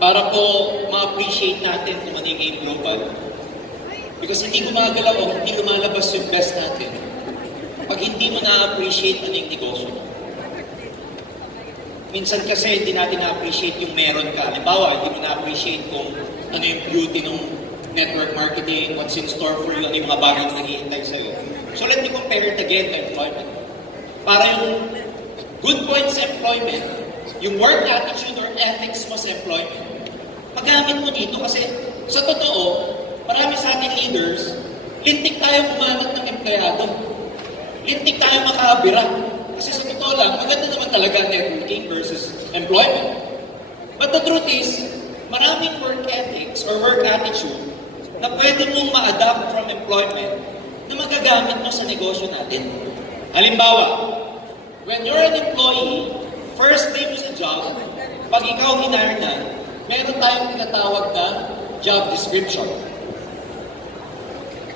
para po ma-appreciate natin kung ano yung game global. Because hindi gumagalaw o hindi lumalabas yung best natin pag hindi mo na-appreciate ano yung negosyo mo. Minsan kasi hindi natin na-appreciate yung meron ka. Halimbawa, hindi mo na-appreciate kung ano yung beauty ng network marketing, what's in store for you, ano yung mga bagay na naghihintay sa'yo. So let me compare it again to employment. Para yung good points sa employment, yung work attitude or ethics mo sa employment, magamit mo dito kasi sa totoo, marami sa ating leaders, lintik tayo pumanat ng empleyado. Lintik tayo makabira. Kasi sa totoo lang, maganda naman talaga networking versus employment. But the truth is, maraming work ethics or work attitude na pwede mong ma-adapt from employment na magagamit mo sa negosyo natin. Halimbawa, when you're an employee, first day mo sa job, pag ikaw hinire na, meron tayong tinatawag na job description.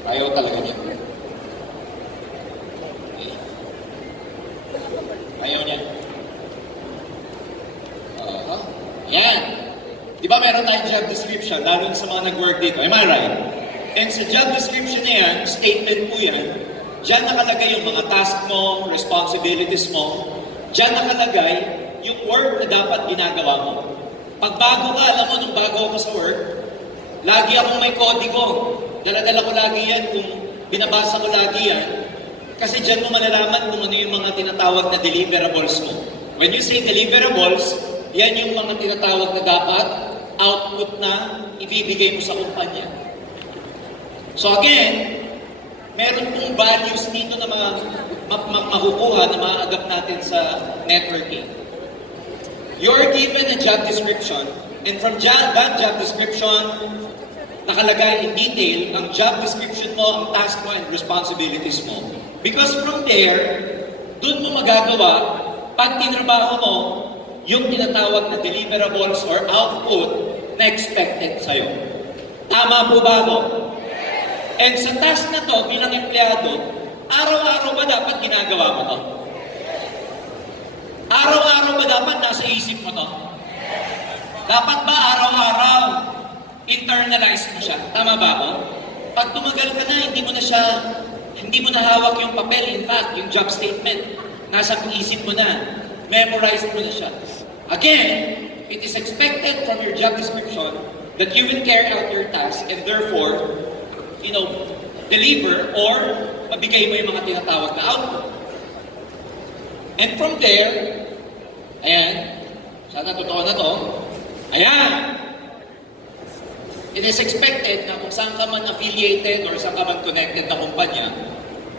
Ayaw talaga niya. Ayaw niya. Yan. Di ba meron tayong job description, lalo sa mga nag-work dito. Am I right? And sa job description na yan, statement po yan, diyan nakalagay yung mga task mo, responsibilities mo. Diyan nakalagay yung work na dapat ginagawa mo. Pag bago ka, alam mo, nung bago ako sa work, lagi akong may kodigo. Dala-dala ko lagi yan kung binabasa ko lagi yan. Kasi dyan mo malalaman kung ano yung mga tinatawag na deliverables mo. When you say deliverables, yan yung mga tinatawag na dapat output na ibibigay mo sa kumpanya. So again, meron pong values dito na mga makukuha na maaagap natin sa networking. You're given a job description, and from that job description, nakalagay in detail ang job description mo, ang task mo, and responsibilities mo. Because from there, dun mo magagawa, pag tinrabaho mo, yung tinatawag na deliverables or output na expected sa'yo. Tama po ba ako? And sa task na to, bilang empleyado, araw-araw ba dapat ginagawa mo to? Araw-araw ba dapat nasa isip mo to? Dapat ba araw-araw internalize mo siya? Tama ba ako? Pag tumagal ka na, hindi mo na hawak yung papel. In fact, yung job statement, nasa isip mo na. Memorize mo na siya. Again, it is expected from your job description that you will carry out your task and therefore, deliver or mabigay mo yung mga tinatawag na output. And from there, ayan, sana totoo na to, ayan, it is expected na kung saan ka man affiliated or saan ka man connected na kumpanya,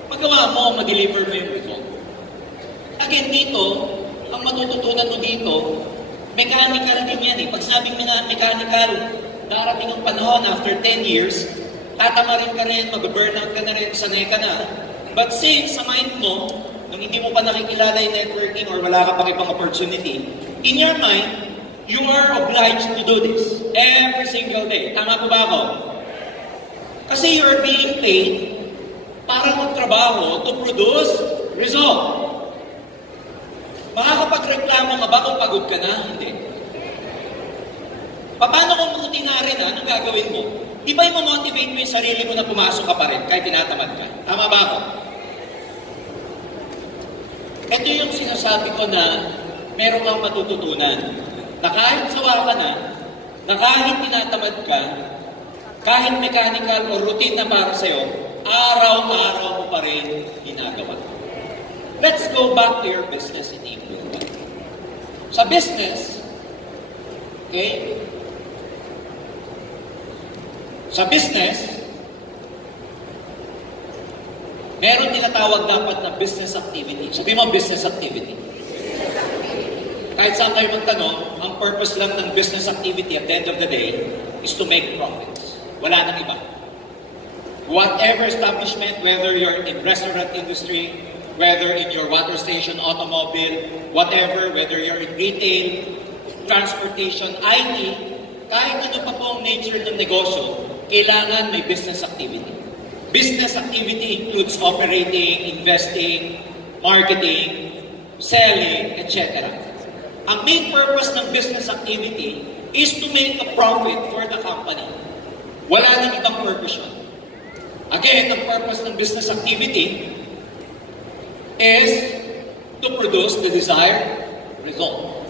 magawa mo, ma-deliver mo yung result. Again, dito, ang matututunan mo dito, mechanical din yan eh. Pag sabing mechanical, darating ang panahon after 10 years, tatama ka rin, mag-burnout ka na rin, sanay ka na. But since sa mind mo, nung hindi mo pa nakikilala yung networking or wala ka pang ibang opportunity, in your mind, you are obliged to do this every single day. Tama po ba ako? Kasi you are being paid para magtrabaho to produce result. Makakapagreklamo ka ba kung pagod ka na? Hindi. Paano kung rutinary na, anong gagawin mo? Di ba yung motivate mo yung sarili mo na pumasok ka pa rin kahit tinatamad ka? Tama ba ako? Ito yung sinasabi ko na meron kang matututunan. Na kahit sawa ka na kahit tinatamad ka, kahit mechanical o routine na para sa'yo, araw-araw mo pa rin ginagawa. Let's go back to your business in April. Sa business, okay? Sa business, meron tinatawag dapat na business activity. Sabi mo, business activity. Kahit saan kayo magtanong, ang purpose lang ng business activity at the end of the day is to make profits. Wala nang iba. Whatever establishment, whether you're in restaurant industry, whether in your water station, automobile, whatever, whether you're in retail, transportation, IT, kahit ano pa po ang nature ng negosyo, kailangan may business activity. Business activity includes operating, investing, marketing, selling, etc. Ang main purpose ng business activity is to make a profit for the company. Wala nang ibang purpose yun. Again, ang purpose ng business activity is to produce the desired result.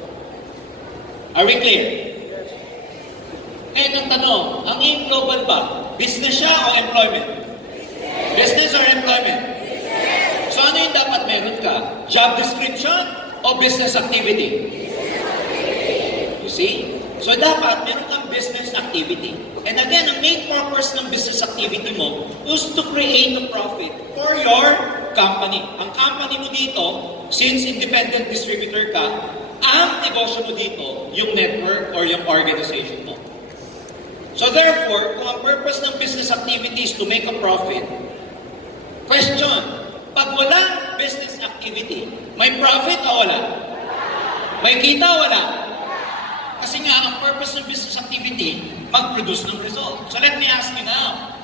Are we clear? Ngayon ang tanong, ang AIM Global ba, business siya o employment? Business or employment? So ano yung dapat meron ka? Job description o business activity? You see? So dapat meron kang business activity. And again, ang main purpose ng business activity mo is to create a profit for your company. Ang company mo dito, since independent distributor ka, ang negosyo mo dito, yung network or yung organization mo. So therefore, kung ang purpose ng business activity is to make a profit, question, pag walang business activity, may profit o wala? May kita o wala? Kasi nga, ang purpose ng business activity, mag-produce ng result. So let me ask you now,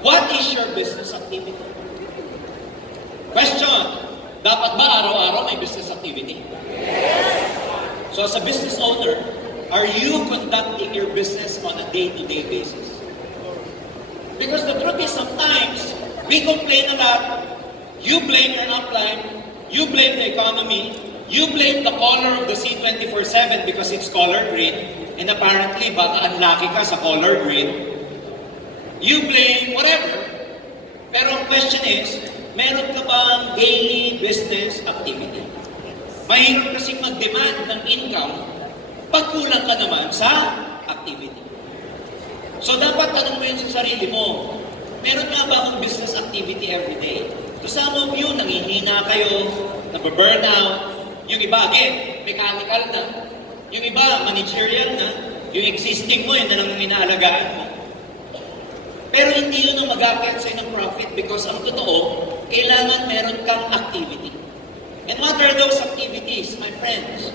what is your business activity? Question, dapat ba araw-araw may business activity? So as a business owner, are you conducting your business on a day-to-day basis? Because the truth is sometimes, we complain a lot, you blame your upline, you blame the economy, you blame the color of the C24/7 because it's color green, and apparently baka unlucky ka sa color green. You blame whatever. Pero ang question is, meron ka bang daily business activity? Mahirap kasing mag-demand ng income pag kulang ka naman sa activity. So dapat tanong mo yun sa sarili mo, meron nga ba akong business activity every day? To some of you, nangihina kayo, nababurnout, yung iba, again, mechanical na. Yung iba, managerial na. Yung existing mo, yun na lang ang inaalagaan mo. Pero hindi yun ang mag-akit sa'yo ng profit because ang totoo, kailangan meron kang activity. And what are those activities, my friends?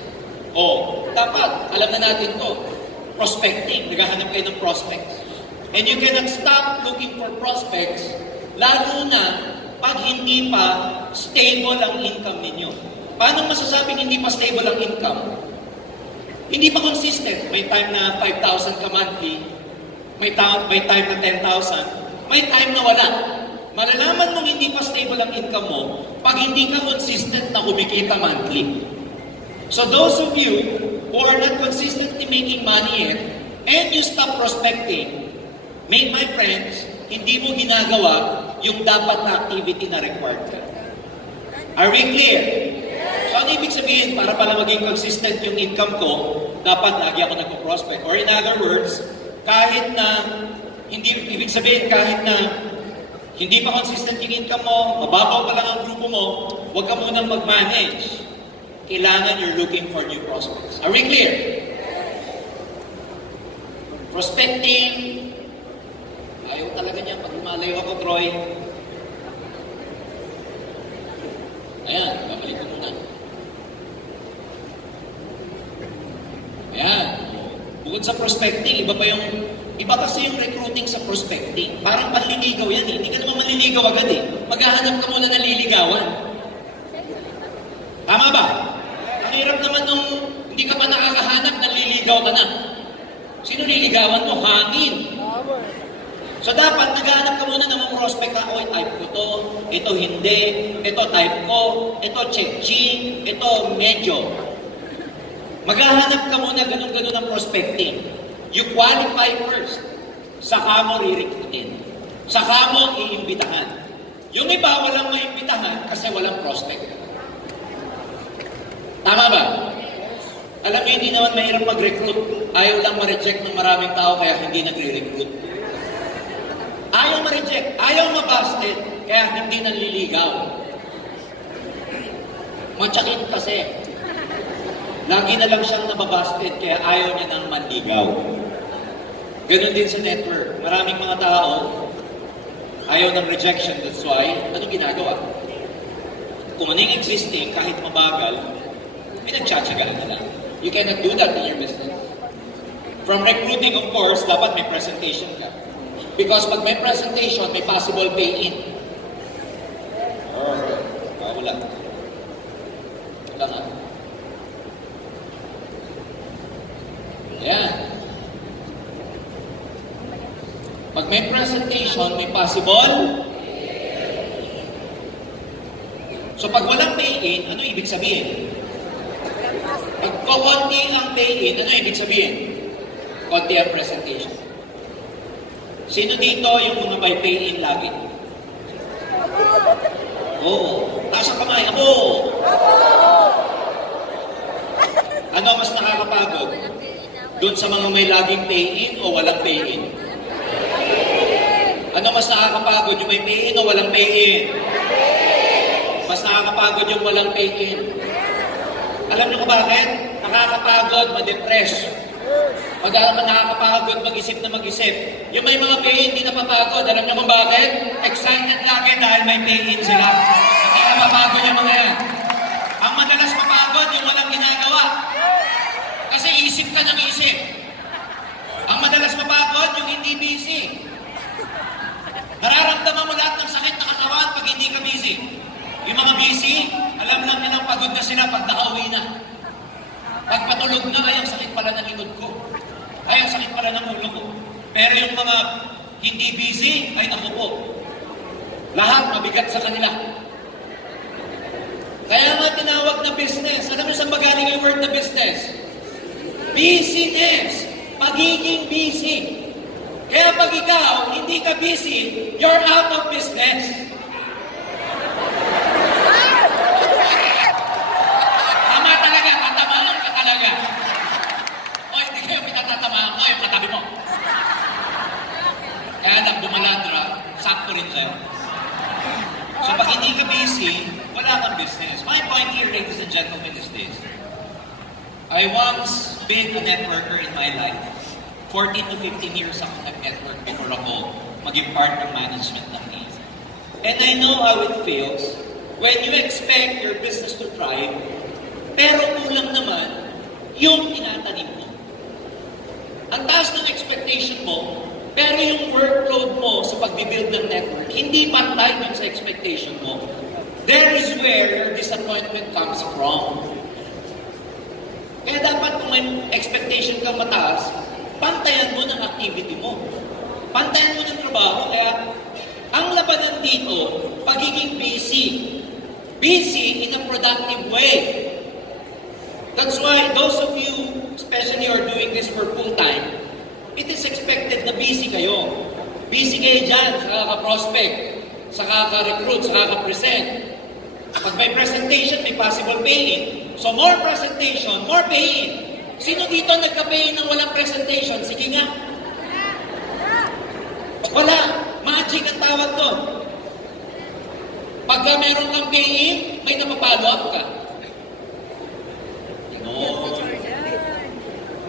Dapat, alam na natin to. Prospecting. Naghahanap kayo ng prospects. And you cannot stop looking for prospects, lalo na pag hindi pa stable ang income ninyo. Paano masasabing hindi pa stable ang income? Hindi pa consistent. May time na 5,000 ka monthly, may time na 10,000, may time na wala. Malalaman mong hindi pa stable ang income mo pag hindi ka consistent na kumikita monthly. So those of you who are not consistently making money yet, and you stop prospecting, my friends, hindi mo ginagawa yung dapat na activity na required ka. Are we clear? So ano ibig sabihin, para pala maging consistent yung income ko, dapat lagi ako nagpo-prospect. Or in other words, kahit na, ibig sabihin, kahit na hindi pa consistent yung income mo, mababaw pa lang ang grupo mo, huwag ka munang mag-manage. Kailangan you're looking for new prospects. Are we clear? Prospecting, ayaw talaga niya pag lumalayo ako, Troy. Ayan, babalik ko muna. Ayan. Bukod sa prospecting, iba kasi yung recruiting sa prospecting. Parang panliligaw yan eh. Hindi ka naman manliligaw agad eh. Maghahanap ka muna ng liligawan. Tama ba? Ang hirap naman nung hindi ka pa nakakahanap ng liligaw ka na. Sino liligawan mo? Hangin. So dapat naghahanap ka muna ng mga prospect ka, type ko to, ito hindi, ito type ko, ito check G, ito medyo. Maghahanap ka muna ganun-ganun ng prospecting. You qualify first. Saka mo re-recruitin. Saka mo iimbitahan. Yung iba walang maimbitahan kasi walang prospect. Tama ba? Alam niyo, hindi naman mahirap mag-recruit. Ayaw lang ma-reject ng maraming tao kaya hindi nagre-recruit. Ayaw ma-reject, ayaw mabasted, kaya hindi nanliligaw. Matyakin kasi. Lagi na lang siyang nababasted, kaya ayaw niya nang manligaw. Ganon din sa network. Maraming mga tao, ayaw ng rejection, that's why, ano ginagawa? Kung ano yung existing, kahit mabagal, pinagtsatsagaan na lang. You cannot do that in your business. From recruiting, of course, dapat may presentation ka. Because pag may presentation, may possible pay-in. Wala. Wala nga. Ayan. Pag may presentation, may possible. So pag walang pay-in, ano ibig sabihin? Pag konti ang pay-in, ano ibig sabihin? Konti ang presentation. Sino dito yung mga may pay-in lagi? Oo. Taas ang kamay. Ako! Ano mas nakakapagod? Doon sa mga may laging pay-in o walang pay-in? Ano mas nakakapagod? Yung may pay-in o walang pay-in? Mas nakakapagod yung walang pay-in. Alam niyo kung bakit? Nakakapagod, ma-depress. Nakakapagod, mag-isip na mag-isip. Yung may mga pay-in, hindi napapagod. Alam niyo kung bakit? Excited lagi dahil may pay-in sila. Hindi napapagod yung mga yan. Ang madalas mapagod, yung walang ginagawa. Kasi isip ka ng isip. Ang madalas mapagod, yung hindi busy. Nararamdaman mo lahat ng sakit na katawan pag hindi ka busy. Yung mga busy, alam lang nilang pagod na sila pag nakauwi na. Pag patulog na, ay ang sakit pala ng likod ko. Ay ang sakit pala ng ulo ko. Pero yung mga hindi busy, ay naku po. Lahat mabigat sa kanila. Kaya nga tinawag na business. Alam mo saan magaling yung word na business? Busyness. Pagiging busy. Kaya pag ikaw, hindi ka busy, you're out of business. Tama talaga, tatamaan ka talaga. O hindi kayo pinatatamaan ko, yung katabi mo. Kaya nagbumalandra, sakto rin sa'yo. So pag hindi ka busy, wala kang business. My point here, ladies and gentlemen, is this. I once been a networker in my life. 14 to 15 years ako nag-network before ako maging part ng management ng AZ. And I know how it feels when you expect your business to thrive, pero kulang naman yung tinatanim mo. Ang taas ng expectation mo, pero yung workload mo sa pag-build ng network, hindi pantay dun sa expectation mo. There is where your disappointment comes from. Kaya dapat kung may expectation kang mataas, pantayan mo ng activity mo. Pantayan mo ng trabaho. Kaya ang labanan dito, pagiging busy. Busy in a productive way. That's why those of you, especially who are doing this for full time, it is expected na busy kayo. Busy kayo dyan sa kaka-prospect, sa kaka-recruit, sa kaka-present. Pag may presentation, may possible pay-in. So more presentation, more pay-in. Sino dito nagka-pay-in ng walang presentation? Sige nga. Wala. Magic ang tawag doon. Pagka meron kang pay-in, may napapalo up ka.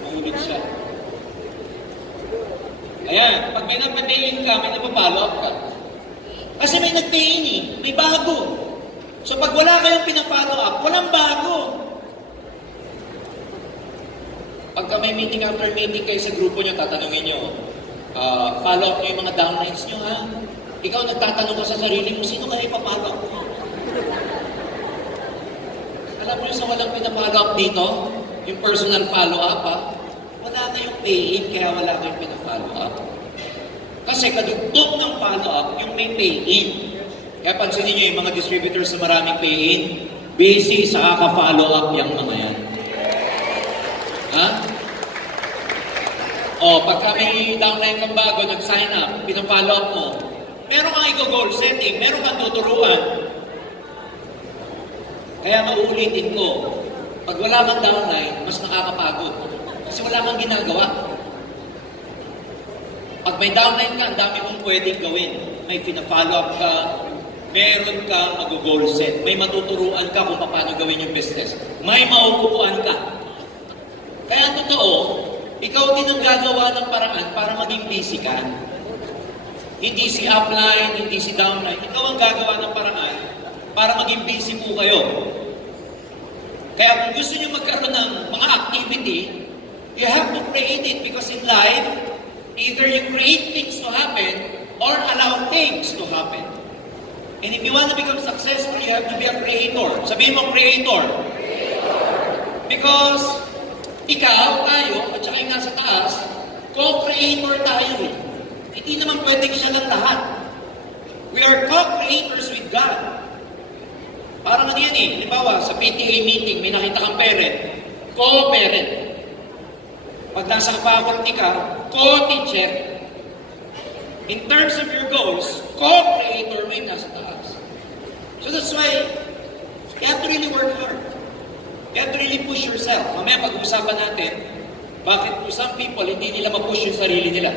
Mahulog siya. Ayan, pag may napapay-in ka, may napapalo up ka. Kasi may nag-pay-in eh. May bago. So pag wala kayong pinapalo up, walang bago. Pagka may meeting after meeting kayo sa grupo nyo, tatanungin nyo, follow up nyo yung mga downlines nyo, ha? Ikaw nagtatanong ka sa sarili mo, sino kaya ipapalo up mo? Alam mo yung sa walang pinapalo up dito, yung personal follow up, ha? Wala kayong pay-in, kaya wala kayong pinapalo up. Kasi kadugtog ng follow up, yung may pay-in. Kaya pansinin nyo yung mga distributors na maraming pay-in, busy sa kaka-follow up yung mga yan. Ha? O, pagka may downline kang bago, nag-sign up, pinapollow up mo, meron kang goal setting, meron kang tuturuan. Kaya mauulitin ko, pag wala kang downline, mas nakakapagod. Kasi wala kang ginagawa. Pag may downline ka, ang dami mong pwedeng gawin. May pinafollow up ka, meron kang mag-goal set, may matuturuan ka kung paano gawin yung business. May mauupuan ka. Kaya totoo, ikaw din ang gagawa ng paraan para maging busy ka. Hindi si upline, hindi si downline. Ikaw ang gagawa ng paraan para maging busy po kayo. Kaya kung gusto nyo magkaroon ng mga activity, you have to create it because in life, either you create things to happen or allow things to happen. And if you want to become successful, you have to be a creator. Sabihin mo, creator. Because ikaw, tayo, at saka yung nasa taas, co-creator tayo eh. Hindi naman pwedeng siya lang lahat. We are co-creators with God. Parang ano yan eh, halimbawa sa PTA meeting, may nakita kang parent, co-parent. Pag nasa faculty ka, co-teacher. In terms of your goals, co-creator mo yung nasa taas. So that's why, you have to really work hard. You have to really push yourself. Mamaya pag-uusapan natin, bakit to some people, hindi nila ma-push yung sarili nila.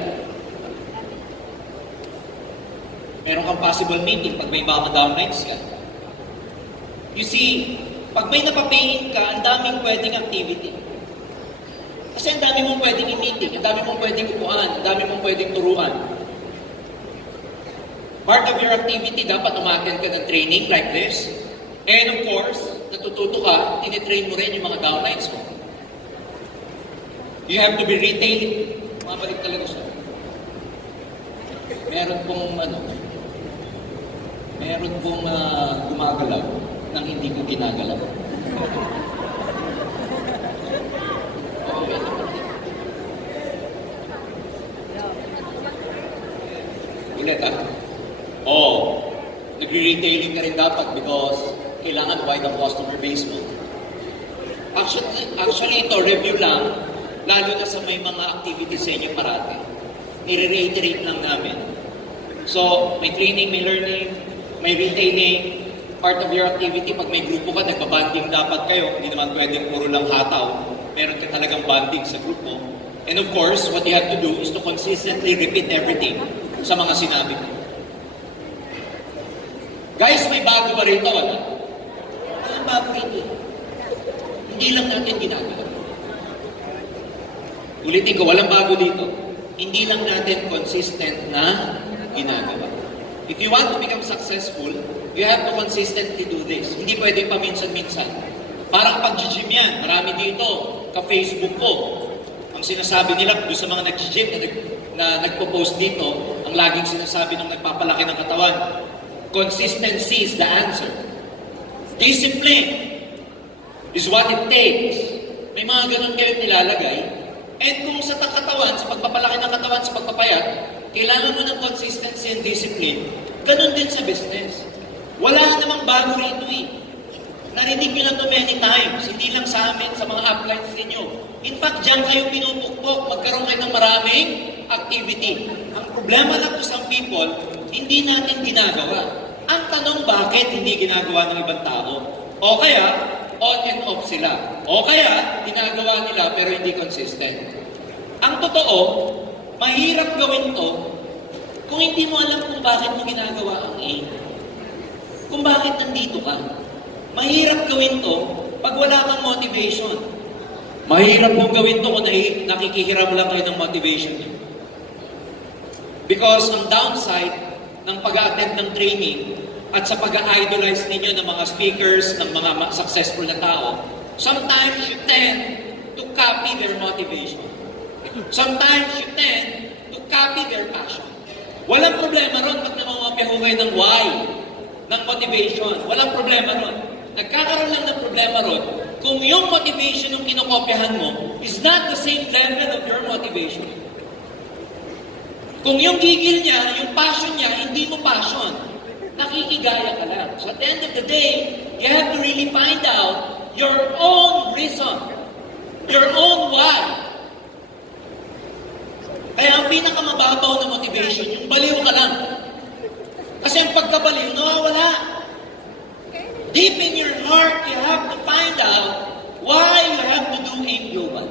Meron kang possible meeting pag may mga downlines ka. You see, pag may napapayin ka, ang daming pwedeng activity. Kasi ang dami mong pwedeng i-meeting, ang dami mong pwedeng upuan, ang dami mong pwedeng turuan. Part of your activity, dapat umattend ka ng training like this. And of course, natututo ka, tinitrain mo rin yung mga downlines mo. You have to be retailing. Mabalik talaga siya. Meron pong gumagalaw nang hindi ko ginagalaw. Ulit nagre-retailing ka rin dapat because kailangan wide ang customer base mo. Actually ito, review lang, lalo na sa may mga activities sa inyo parati. Nire-reiterate lang namin. So, may training, may learning, may retailing, part of your activity, pag may grupo ka, nagpa-bonding dapat kayo, hindi naman pwedeng puro lang hataw. Meron ka talagang bonding sa grupo. And of course, what you have to do is to consistently repeat everything sa mga sinabi ko. Guys, may bago ba rito? Wala? Walang bago rito. Hindi lang natin ginagawa. Ulitin ko, walang bago dito. Hindi lang natin consistent na ginagawa. If you want to become successful, you have to consistently do this. Hindi pwedeng paminsan-minsan. Parang pag-gym yan. Marami dito, ka-Facebook ko. Ang sinasabi nila doon sa mga nag-gym na nagpo-post dito, ang laging sinasabi ng nagpapalaki ng katawan, consistency is the answer. Discipline is what it takes. May mga ganun kayo nilalagay. And kung sa katawan, sa pagpapalaki ng katawan, sa pagpapayat, kailangan mo ng consistency and discipline. Ganun din sa business. Wala namang bago rito eh. Narinig nyo na to many times. Hindi lang sa amin, sa mga uplines ninyo. In fact, diyan kayo pinupukpok. Magkaroon kayo ng maraming activity. Ang problema lang to some people, hindi natin ginagawa. Ang tanong, bakit hindi ginagawa ng ibang tao? O kaya, on and off sila. O kaya, ginagawa nila pero hindi consistent. Ang totoo, mahirap gawin to kung hindi mo alam kung bakit mo ginagawa ang A. Kung bakit nandito ka. Mahirap gawin to pag wala kang motivation. Mahirap mong gawin to kung nakikihiram lang kayo ng motivation niyo. Because ang downside ng pag-attend ng training at sa pag-idolize ninyo ng mga speakers, ng mga successful na tao, sometimes you tend to copy their motivation. Sometimes you tend to copy their passion. Walang problema ron pag namamapya ko kayo ng why, ng motivation. Walang problema ron. Nagkakaroon lang ng problema ron kung yung motivation ng kinokopyahan mo is not the same level of your motivation. Kung yung gigil niya, yung passion niya, hindi mo passion, nakikigaya ka lang. So at the end of the day, you have to really find out your own reason, your own why. Kaya ang pinakamababaw na motivation, yung baliw ka lang. Kasi ang pagkabaliw, nawawala. Deep in your heart, you have to find out why you have to do a global.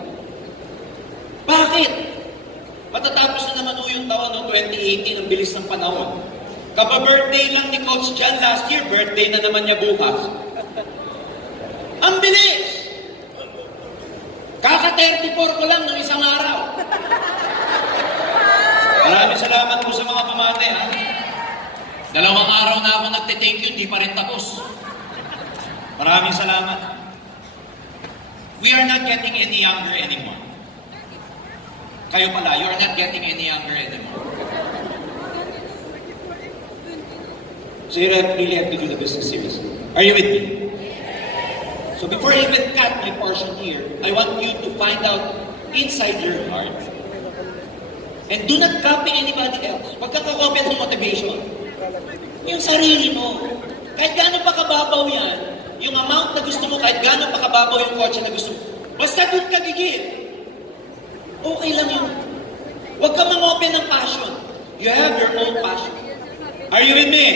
Bakit? Matatapos na naman yung taon ng 2018, ang bilis ng panahon. Kapa-birthday lang ni Coach John last year, birthday na naman niya bukas. Ang bilis! Kaka-34 ko lang ng isang araw. Maraming salamat po sa mga pamate. Ha? 2 araw na ako nagte-thank you, hindi pa rin tapos. Maraming salamat. We are not getting any younger anymore. Kayo pala, you are not getting any younger anymore. So you really have to do the business seriously. Are you with me? So before I even cut my portion here, I want you to find out inside your heart, And do not copy anybody else. Huwag kang kakopya ng motivation. Yung sarili mo. Kahit gaano pa kababaw yan, yung amount na gusto mo, kahit gaano pa kababaw yung kotse na gusto mo, basta doon ka gigit. Okay lang yun. Huwag ka mangopya ng passion. You have your own passion. Are you with me?